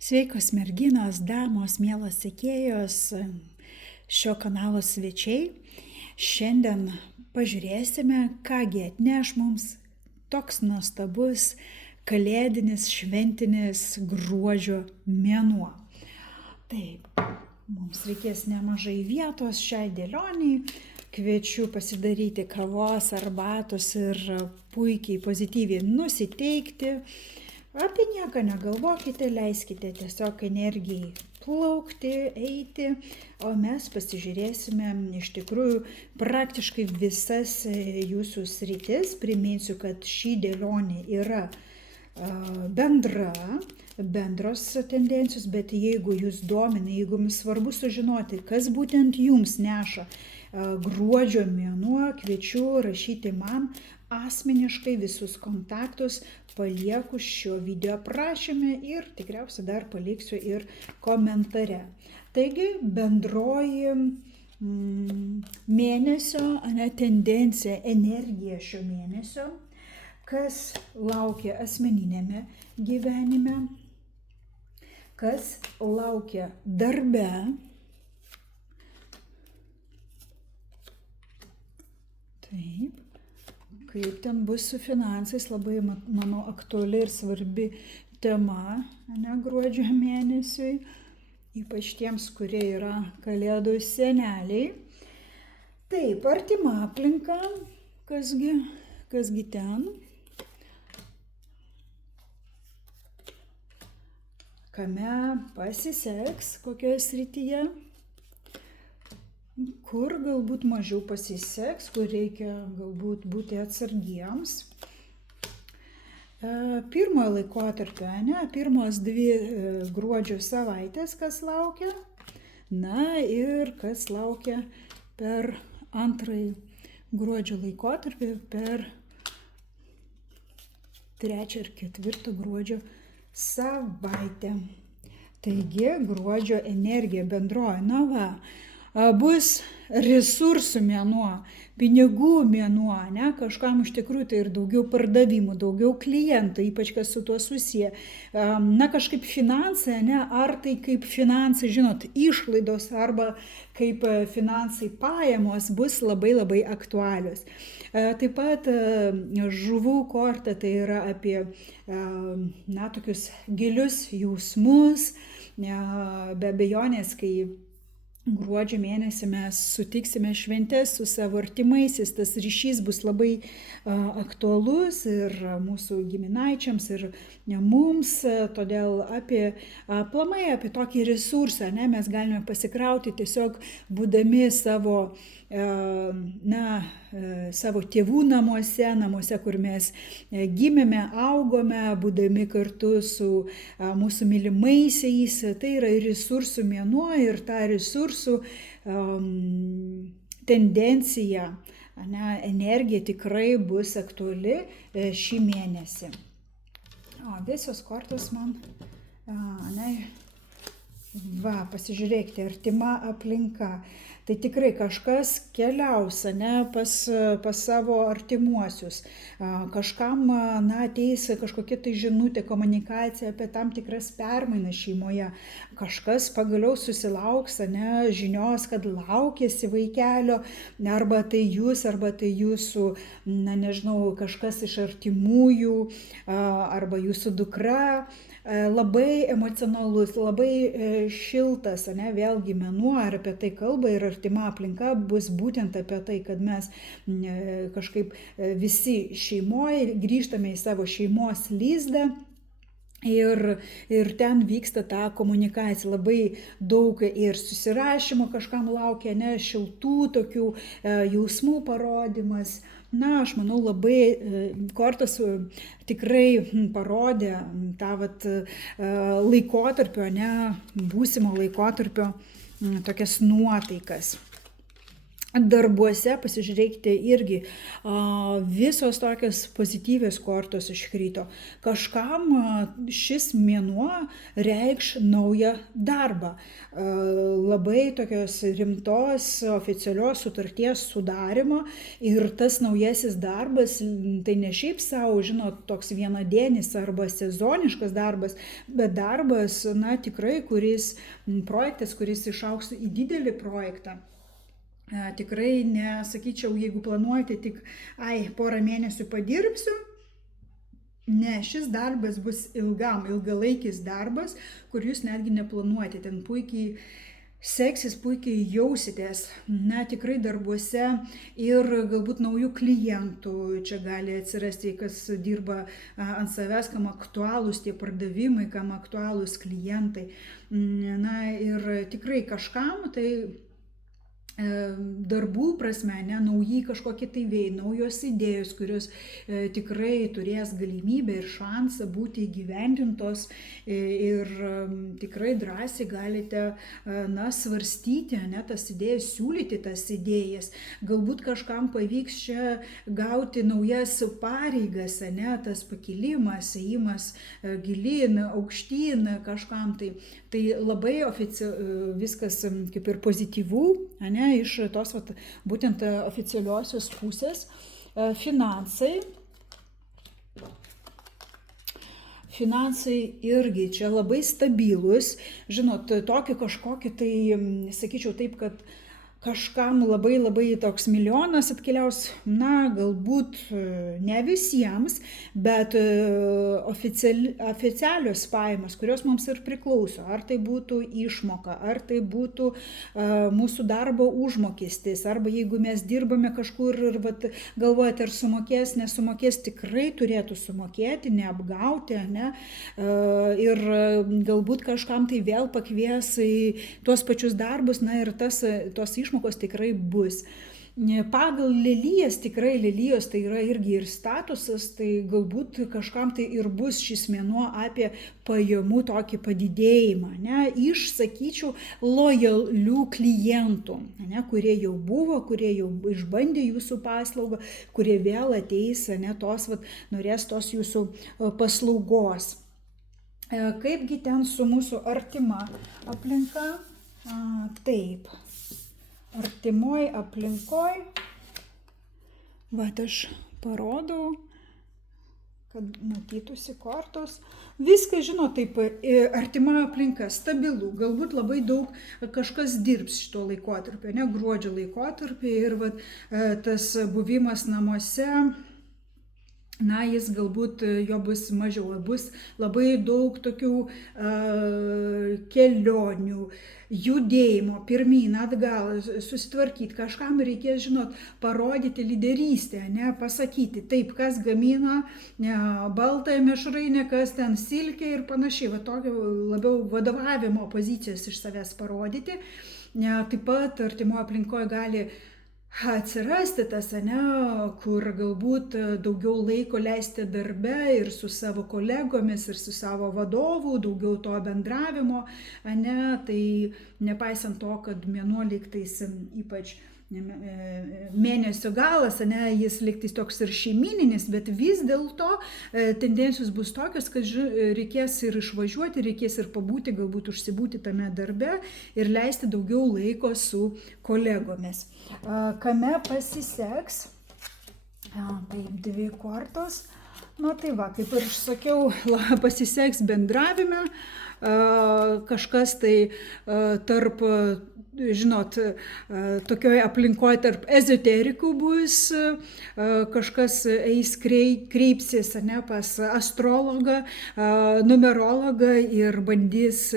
Sveikos merginos, damos, mielos sekėjos, šio kanalo svečiai. Šiandien pažiūrėsime, kągi atneš mums toks nuostabus kalėdinis šventinis gruodžio mėnuo. Taip, mums reikės nemažai vietos šiai dėlioniai. Kviečiu pasidaryti kavos, arbatos ir puikiai pozityviai nusiteikti. Apie nieką negalvokite, leiskite tiesiog energijai plaukti, eiti, o mes pasižiūrėsime iš tikrųjų praktiškai visas jūsų sritis. Priminsiu, kad ši dėlionė yra bendros tendencijos, bet jeigu jūs domina, jeigu jums svarbu sužinoti, kas būtent jums neša gruodžio mėnuo, kviečiu rašyti man asmeniškai, visus kontaktus palieku šio video aprašyme ir tikriausiai dar paliksiu ir komentare. Taigi bendroji mėnesio tendencija, energija šio mėnesio, kas laukia asmeninėme gyvenime, kas laukia darbe. Taip. Kaip ten bus su finansais, labai, manau, aktuali ir svarbi tema, gruodžio mėnesiui, ypač tiems, kurie yra kalėdų seneliai. Taip, artima aplinka, kasgi ten, kame pasiseks, kokioje srityje, kur galbūt mažiau pasiseks, kur reikia galbūt būti atsargiems. Pirmojo laikotarpio, pirmos 2 gruodžio savaitės, kas laukia, ir kas laukia per antrąjį gruodžio laikotarpį, per 3 ir 4 gruodžio savaitę. Taigi gruodžio energija bendroji, bus resursų mėnuo, pinigų mėnuo, kažkam iš tikrųjų tai ir daugiau pardavimų, daugiau klientų, ypač kas su tuo susiję. Kažkaip finansai, ar tai kaip finansai, išlaidos arba kaip finansai pajamos bus labai labai aktualios. Taip pat žuvų korta tai yra apie tokius gilius jausmus, be abejonės, kai gruodžio mėnesį mes sutiksime šventes su savo artimaisiais, tas ryšys bus labai aktualus ir mūsų giminaičiams, ir mums, todėl apie tokį resursą mes galime pasikrauti tiesiog būdami savo tėvų namuose, kur mes gimėme, augome, būdami kartu su mūsų mylimaisiais. Tai yra resursų mėnuo ir ta resursų tendencija, energija tikrai bus aktuali šį mėnesį. Visos kortos man, pasižiūrėkite, artima aplinka. Tai tikrai kažkas keliaus pas savo artimuosius. Kažkam ateis kažkokia tai žinutė, komunikacija apie tam tikras permainas šeimoje. Kažkas pagaliau susilauks žinios, kad laukėsi vaikelio, arba tai jūs, arba tai jūsų, kažkas iš artimųjų, arba jūsų dukra. Labai emocionalus, labai šiltas, vėlgi mėnuo, ar apie tai kalba ir artima aplinka bus būtent apie tai, kad mes kažkaip visi šeimoje grįžtame į savo šeimos lizdą. Ir ten vyksta ta komunikacija, labai daug ir susirašymo kažkam laukia, šiltų tokių jausmų parodimas. Aš manau, labai kortos tikrai parodė tą laikotarpio, būsimo laikotarpio tokias nuotaikas. darbuose pasižiūrėkite irgi visos tokios pozityvios kortos iškrito. Kažkam šis mėnuo reikš naują darbą. Labai tokios rimtos oficialios sutarties sudarimo ir tas naujasis darbas, tai ne šiaip savo, žinot, toks vienadienis arba sezoniškas darbas, bet darbas, na tikrai, projektas, kuris išaugs į didelį projektą. Tikrai nesakyčiau, jeigu planuojate tik, porą mėnesių padirbsiu. Ne, šis darbas bus ilgalaikis darbas, kur jūs netgi neplanuojate. Ten puikiai seksis, puikiai jausitės, tikrai darbuose ir galbūt naujų klientų. Čia gali atsirasti, kas dirba ant savęs, kam aktualūs tie pardavimai, kam aktualūs klientai. Ir tikrai kažkam tai darbų prasme, nauji kažkokie tai vėjai, naujos idėjos, kurios tikrai turės galimybę ir šansą būti įgyvendintos ir tikrai drąsiai galite svarstyti, tas idėjas, siūlyti tas idėjas. Galbūt kažkam pavyks čia gauti naujas pareigas, tas pakilimas, ėjimas gilyn, aukštyn kažkam tai. Tai labai viskas kaip ir pozityvų, iš tos būtent oficialiosios pusės. Finansai irgi čia labai stabilus. Žinot, tokį kažkokį tai, sakyčiau taip, kad kažkam labai toks milijonas atkeliaus, galbūt ne visiems, bet oficialios pajamos, kurios mums ir priklauso, ar tai būtų išmoka, ar tai būtų mūsų darbo užmokestis, arba jeigu mes dirbame kažkur ir galvojate, ar sumokės, nesumokės, tikrai turėtų sumokėti, neapgauti, ir galbūt kažkam tai vėl pakvies į tuos pačius darbus, ir tos išmokos tikrai bus. Pagal lelijas, tikrai lelijos tai yra irgi ir statusas, tai galbūt kažkam tai ir bus šis mėnuo apie pajamų tokį padidėjimą, sakyčiau, lojalių klientų, kurie jau buvo, kurie jau išbandė jūsų paslaugą, kurie vėl ateis, norės tos jūsų paslaugos. Kaipgi ten su mūsų artima aplinka? Taip. Artimoj aplinkoj, aš parodau, kad matytųsi kortos. Viską, žinot, taip, artima aplinka, stabilu, galbūt labai daug kažkas dirbs šito laikotarpio, gruodžio laikotarpį ir tas buvimas namuose, jis galbūt jo bus mažiau, bus labai daug tokių kelionių, judėjimo, pirmyn, atgal, susitvarkyti. Kažkam reikės, žinot, parodyti lyderystę, pasakyti, taip, kas gamina baltąją mišrainę, kas ten silkę ir panašiai. Tokio labiau vadovavimo pozicijas iš savęs parodyti. Taip pat artimoje aplinkoje gali atsirasti tas, kur galbūt daugiau laiko leisti darbe ir su savo kolegomis, ir su savo vadovu, daugiau to bendravimo, tai nepaisant to, kad mėnuo lygtais ypač mėnesio galas, jis lygtais toks ir šeimininis, bet vis dėlto tendencijos bus tokios, kad reikės ir išvažiuoti, reikės ir pabūti, galbūt užsibūti tame darbe ir leisti daugiau laiko su kolegomis. Kame pasiseks? Taip, 2 kortos. Kaip ir sakiau, pasiseks bendravime, kažkas tai tarp, žinot, tokioje aplinkoje tarp ezoterikų bus, kažkas eis kreipsis pas astrologą, numerologą ir bandys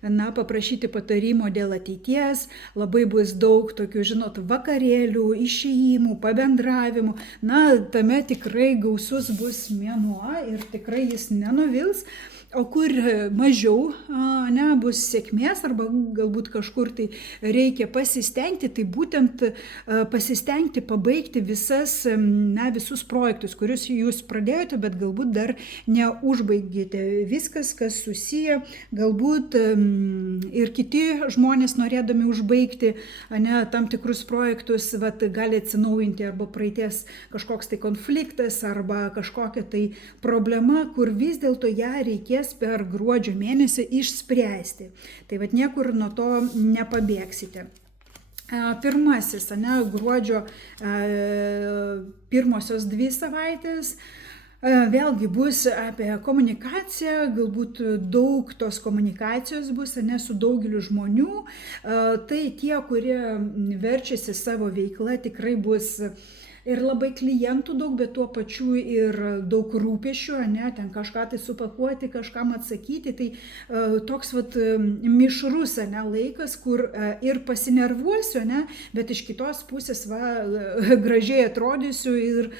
paprašyti patarimo dėl ateities. Labai bus daug tokių, žinot, vakarėlių, išėjimų, pabendravimų. Tame tikrai gausus bus mėnuo ir tikrai jis nenuvils. o kur mažiau bus sėkmės arba galbūt kažkur tai reikia pasistengti, tai būtent pasistengti pabaigti visus projektus, kuriuos jūs pradėjote, bet galbūt dar neužbaigėte. Viskas, kas susiję, galbūt ir kiti žmonės norėdami užbaigti tam tikrus projektus, gali atsinaujinti arba praeities kažkoks tai konfliktas arba kažkokia tai problema, kur vis dėlto ją reikės per gruodžio mėnesį išspręsti. Tai niekur nuo to nepabėgsite. Pirmasis, gruodžio pirmosios 2 savaitės vėlgi bus apie komunikaciją, galbūt daug tos komunikacijos bus su daugeliu žmonių. Tai tie, kurie verčiasi savo veiklą, tikrai bus ir labai klientų daug, bet tuo pačiu ir daug rūpesčių, ten kažką tai supakuoti, kažkam atsakyti. Tai toks mišrus laikas, kur ir pasinervuosiu, bet iš kitos pusės gražiai atrodysiu ir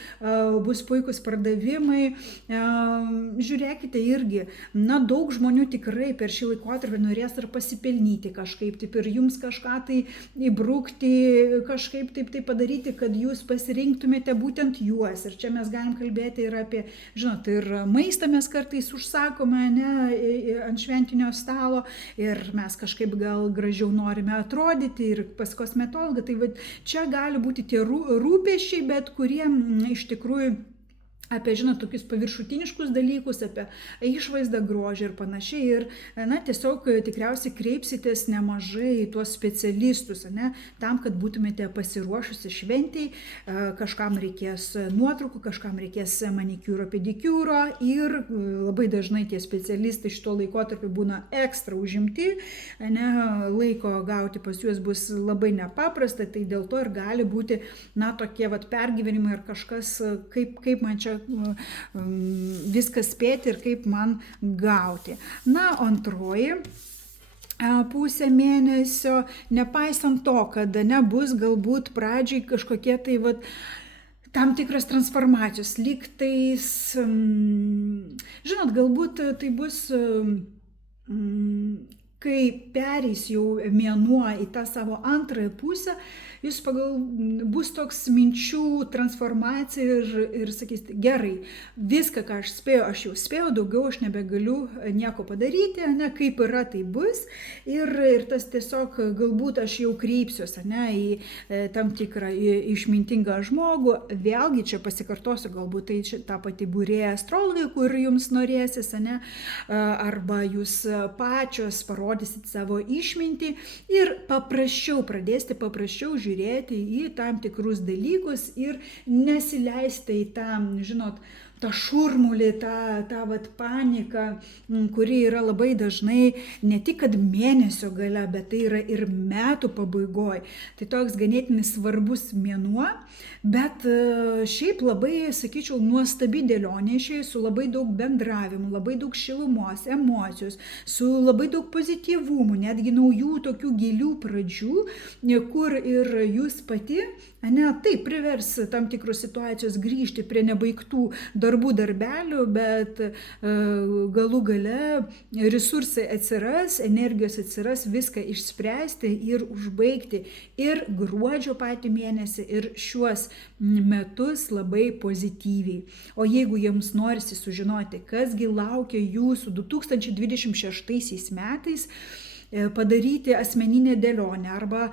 bus puikus pardavimai. Žiūrėkite irgi, daug žmonių tikrai per šį laikotarpį norės ir pasipelnyti kažkaip, taip ir jums kažką tai įbrukti, kažkaip taip padaryti, kad jūs pasirinktumėte būtent juos. Ir čia mes galim kalbėti ir apie, ir maistą mes kartais užsakome ant šventinio stalo ir mes kažkaip gal gražiau norime atrodyti ir pas kosmetologą. Tai čia gali būti tie rūpesčiai, bet kurie iš tikrųjų apie, tokius paviršutiniškus dalykus, apie išvaizdą, grožį ir panašiai. Ir, tiesiog tikriausiai kreipsitės nemažai į tuos specialistus, tam, kad būtumėte pasiruošusi šventei. Kažkam reikės nuotraukų, kažkam reikės manikiūro, pedikiūro ir labai dažnai tie specialistai šito laikotarpio būna ekstra užimti, laiko gauti pas juos bus labai nepaprasta, tai dėl to ir gali būti, tokie pergyvenimai ir kažkas, kaip man čia viskas spėti ir kaip man gauti. Antroji pusę mėnesio, nepaisant to, kad nebus galbūt pradžiai kažkokie tai tam tikras transformacijos, lyg tais, galbūt tai bus, kai pereis jau mėnuo į tą savo antrąją pusę, jūs bus toks minčių transformacija ir sakysite, gerai, viską, ką aš spėjau, aš jau spėjau, daugiau aš nebegaliu nieko padaryti, kaip yra, tai bus. Ir tas tiesiog galbūt aš jau kreipsiuosi į tam tikrą išmintingą žmogų. Vėlgi čia pasikartosiu, galbūt tai ta pati būrėja astrologai, kur jums norėsis, arba jūs pačios parodysit savo išmintį ir pradėsite paprasčiau žiūrėti į tam tikrus dalykus ir nesileisti į tą šurmulį, tą paniką, kuri yra labai dažnai ne tik kad mėnesio gale, bet tai yra ir metų pabaigoje. Tai toks ganėtinai svarbus mėnuo, bet šiaip labai, sakyčiau, nuostabi dėlionė išėjo, su labai daug bendravimų, labai daug šilumos, emocijos, su labai daug pozityvumų, netgi naujų tokių gilių pradžių, kur ir jūs pati, taip privers tam tikros situacijos grįžti prie nebaigtų darbų, darbelių, bet galų gale resursai atsiras, energijos atsiras viską išspręsti ir užbaigti ir gruodžio patį mėnesį, ir šiuos metus labai pozityviai. O jeigu jums norisi sužinoti, kasgi laukia jūsų 2026 metais, padaryti asmeninę dėlionę arba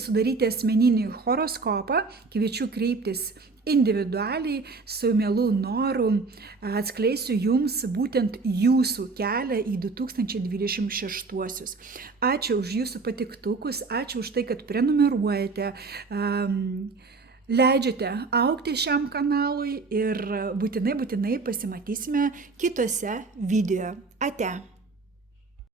sudaryti asmeninį horoskopą, kviečiu kreiptis individualiai, su mielu noru atskleisiu jums būtent jūsų kelią į 2026. Ačiū už jūsų patiktukus, ačiū už tai, kad prenumeruojate, leidžiate augti šiam kanalui ir būtinai pasimatysime kitose video. Ate.